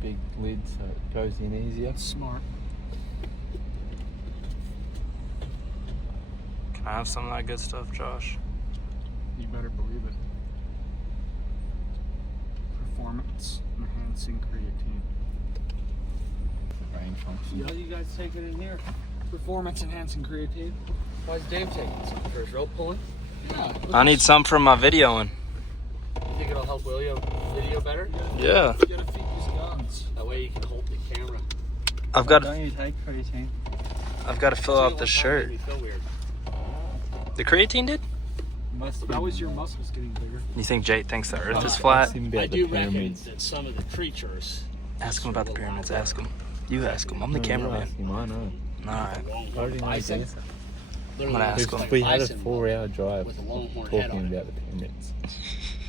big lid so it goes in easier. Smart. Can I have some of that good stuff, Josh? You better believe it. Performance enhancing creatine. Brain function. You know, you guys take it in here. Performance enhancing creatine. Why is Dave taking some for his rope pulling? Yeah. I need some for my videoing. You think it'll help William video better? Yeah. You gotta feed these guns. That way you can hold the camera. I've got Don't you take creatine? to fill out the shirt. Made me feel weird. The creatine did? Must That was your muscles getting bigger. You think Jake thinks the Earth is flat? Ask him I about do the reckon pyramids. that some of the creatures. Ask him about the pyramids. Ask him. You ask him. I'm the No, you cameraman. ask him, I know. Alright. I already know Bison. this. Literally gonna ask looks him. like We had a bison 4-hour drive with a longhorn head talking on it. about the pyramids.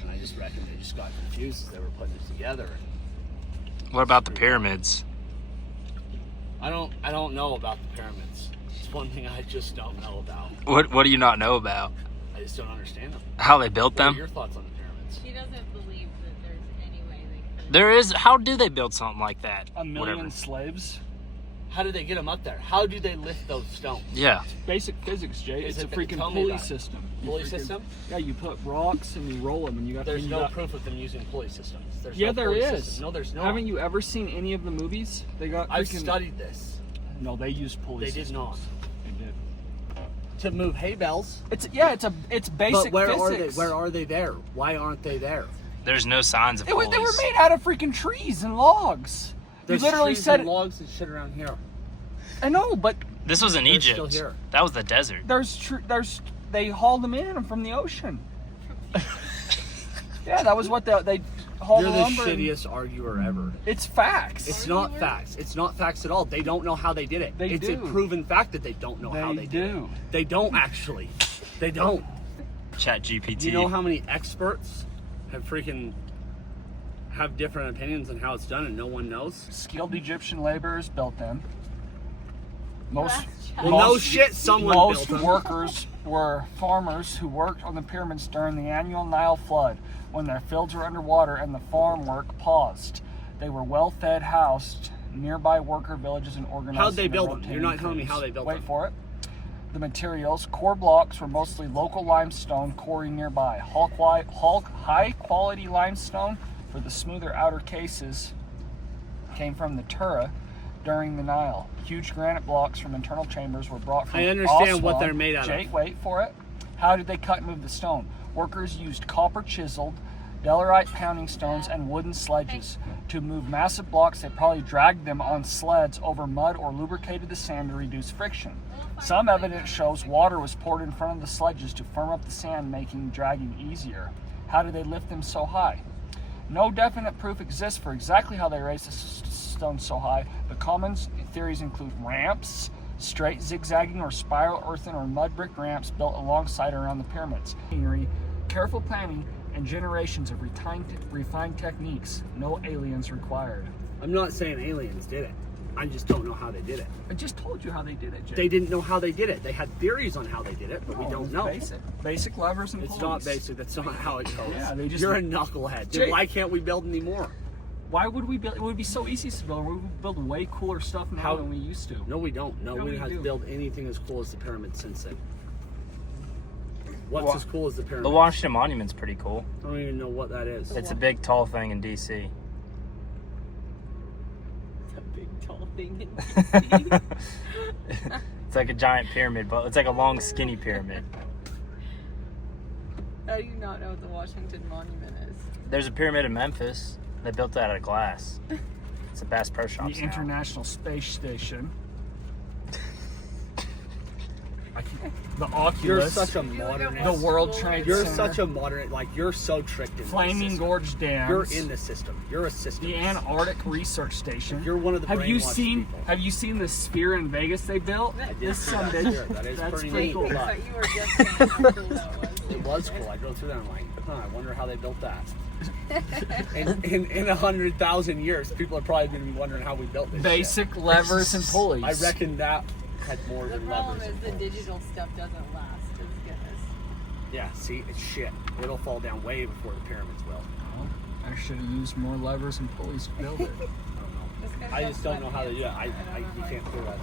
And I just reckon they just got confused as they were putting it together. What about the pyramids? I don't know about the pyramids. It's one thing I just don't know about. What do you not know about? I just don't understand them. How they built What are them? your thoughts on the pyramids? She doesn't believe that there's any way they could. There is. How do they build something like that? A million Whatever. slaves. How do they get them up there? How do they lift those stones? Yeah. Basic physics, Jay. Is It's a it- freaking tell me pulley about it. system. Pulley system? Yeah, you put rocks and you roll them, and you got. There's and you no got, proof of them using pulley systems. There's Yeah, no there pulley is. system. No, there's not. Haven't you ever seen any of the movies? They got. I've freaking- studied this. No, they use pulley. They did systems. not. They did. To move hay bales. It's basic But where physics. are they? Where are they there? Why aren't they there? There's no signs of They were pulleys. made out of freaking trees and logs. There's you literally trees said and logs and shit around here. I know, but This was in They're Egypt. still here. That was the desert. they hauled them in from the ocean. Yeah, that was what they hauled You're the the lumber. and- shittiest arguer ever. It's facts. It's not facts. It's not facts at all. They don't know how they did it. They it's do. a proven fact that they don't know how they did it. They don't actually. They don't. Chat GPT. You know how many experts have different opinions on how it's done and no one knows? Skilled Egyptian laborers built them. Most Well, no shit, someone most built them. workers were farmers who worked on the pyramids during the annual Nile flood, when their fields were underwater and the farm work paused. They were well-fed, housed nearby worker villages and organized. How'd they into build them? rotating You're not telling me crews. how they built Wait them. for it. The materials, core blocks were mostly local limestone quarry nearby. High-quality limestone for the smoother outer cases came from the Tura during the Nile. Huge granite blocks from internal chambers were brought from I understand what Aswan. they're made out of. Jake, wait for it. How did they cut and move the stone? Workers used copper chiseled, Delarite pounding stones, and wooden sledges. To move massive blocks, they probably dragged them on sleds over mud or lubricated the sand to reduce friction. Some evidence shows water was poured in front of the sledges to firm up the sand, making dragging easier. How did they lift them so high? No definite proof exists for exactly how they raised the stone so high, but common theories include ramps, straight zigzagging or spiral earthen or mud brick ramps built alongside or around the pyramids. Careful planning and generations of refined techniques. No aliens required. I'm not saying aliens did it. I just don't know how they did it. I just told you how they did it, Jay. They didn't know how they did it. They had theories on how they did it, but we No, don't it's know. Basic levers and It's pulleys. not basic. That's not how it goes. Yeah, they just- You're a knucklehead. Dude, Jay- why can't we build any more? Why would we build? It would be so easy to build. We would build way cooler stuff now How- than we used to. No, we don't. No Yeah, one we has do. built anything as cool as the pyramid since then. What's Wa- as cool as the pyramid? The Washington Monument's pretty cool. I don't even know what that is. It's a big, tall thing in D.C. It's a big tall thing. It's like a giant pyramid, but it's like a long, skinny pyramid. How do you not know what the Washington Monument is? There's a pyramid in Memphis. They built that out of glass. It's a Bass Pro Shops The now. International Space Station. The Oculus. You're such a You look at modern. The what's World cool Trade is- You're Center. such a modern. Like you're so tricked in Flaming the Gorge Dams. You're in the system. You're a system. The Antarctic Research Station. You're one of the Have you brainwashed seen? people. Have you seen the sphere in Vegas they built? I did This see some that bitch. sphere. That is That's pretty pretty neat. cool. But But you were just saying how cool that was. it was cool. I drove through there and I'm like, I wonder how they built that. in 100,000 years, people are probably going to be wondering how we built this. Basic levers and pulleys. I reckon that had more The than problem levers. is and the pulleys. digital stuff doesn't last as good as. Yeah, see, it's shit. It'll fall down way before the pyramids will. I should have used more levers and pulleys to build it. I just don't know how to do it. You can't do that.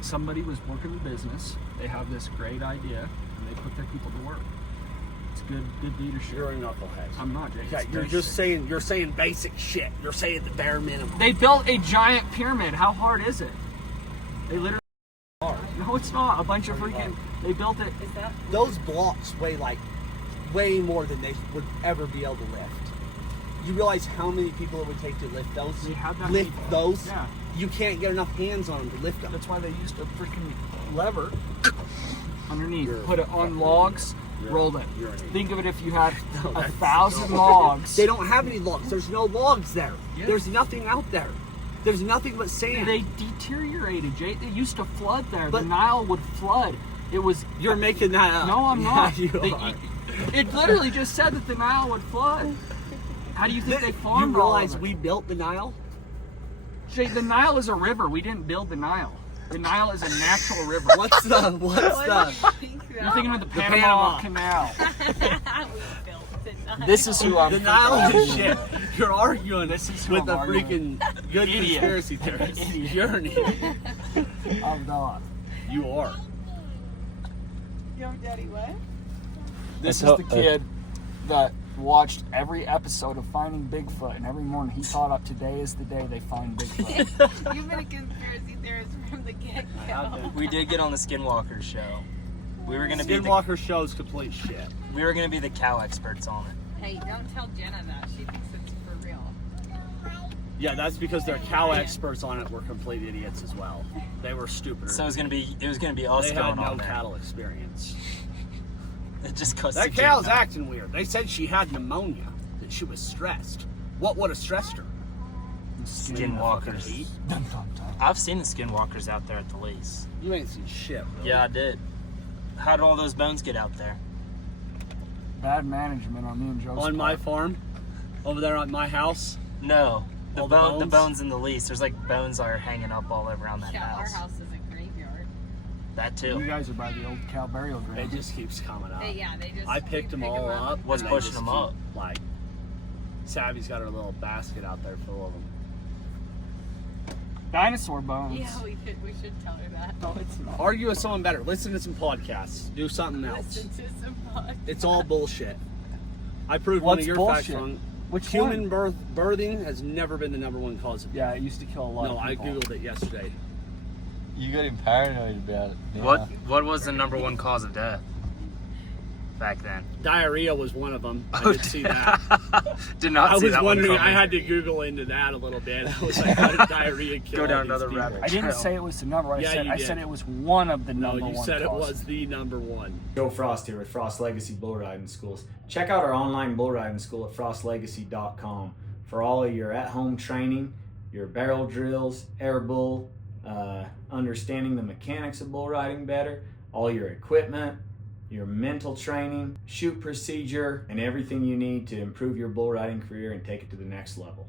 Somebody was working the business. They have this great idea, and they put their people to work. It's good leadership. You're a knucklehead. I'm not, Jake. Yeah, It's you're basic. just saying. You're saying basic shit. You're saying the bare minimum. They built a giant pyramid. How hard is it? They literally. No, it's not. A bunch of freaking. They built it. Is that Those blocks weigh like way more than they would ever be able to lift. You realize how many people it would take to lift those? They have that lift many- those? Yeah. You can't get enough hands on them to lift them. That's why they used a freaking lever underneath. You're- Put it on logs. Roll it. you're an idiot. Think of it if you had No, a that's- 1,000 no. logs. They don't have any logs. There's no logs there. Yes. There's nothing out there. There's nothing but sand. They deteriorated, Jake. They used to flood there. But- the Nile would flood. It was. You're making that up. No, I'm Yeah, not. you They- are. it literally just said that the Nile would flood. How do you think they You farmed all realize of it? we built the Nile? Jake, the Nile is a river. We didn't build the Nile. The Nile is a natural river. What's the what do you think You're thinking of the Panama. Panama Canal. we built the Nile. This is who I'm. The Nile is shit. You're arguing This is who with I'm a arguing. freaking good Idiot. conspiracy theorist. Idiot. You're an idiot. I'm not. You are. Yo, Daddy, what? This I is the thought- kid that watched every episode of Finding Bigfoot, and every morning he thought up today is the day they find Bigfoot. You've been a conspiracy theorist from the have get-go. been. We did get on the Skinwalker show. We were gonna be the, Skinwalker shows complete shit. we were gonna be the cow experts on it. Hey, don't tell Jenna that. She thinks it's for real. Yeah, that's because their cow experts on it were complete idiots as well. They were stupid. So it was gonna be us they going had no on there. cattle experience. It just cost That the cow's jig. acting weird. They said she had pneumonia, that she was stressed. What would have stressed her? Skinwalkers. Heat? Dun, dun, dun. I've seen the skinwalkers out there at the lease. You ain't seen shit, really. Yeah, I did. How did all those bones get out there? Bad management on me and Joe's On my part. farm, over there at my house. No, All the the bones? bones in the lease. There's like bones are hanging up all around that Yeah, our house. house is a graveyard. That You too. guys are by the old cow burial It ground. just keeps coming up. They just. I picked them pick all up. What's and they pushing just them up? keep, Like, Savvy's got her little basket out there full of them. Dinosaur bones. Yeah, we should tell her that. No, it's not. Argue with someone better. Listen to some podcasts. Do something else. Listen to some podcasts. It's all bullshit. I proved one What's of your bullshit? facts wrong. Which Human one? birthing has never been the #1 cause of death. Yeah, it used to kill a lot No, of I people. googled it yesterday. You got him paranoid about it. Yeah. What was the #1 cause of death back then? Diarrhea was one of them. I did see that. Did not I see was that wondering. one I coming. had to Google into that a little bit. I was like, how did diarrhea kill Go down all these another people? rabbit I didn't trail. say it was the number one. Yeah, you I did. said it was one of the No, number you one said it causes. was the #1. Joe Frost here with Frost Legacy Bull Riding Schools. Check out our online bull riding school at frostlegacy.com for all of your at-home training, your barrel drills, air bull, understanding the mechanics of bull riding better, all your equipment, your mental training, shoot procedure, and everything you need to improve your bull riding career and take it to the next level.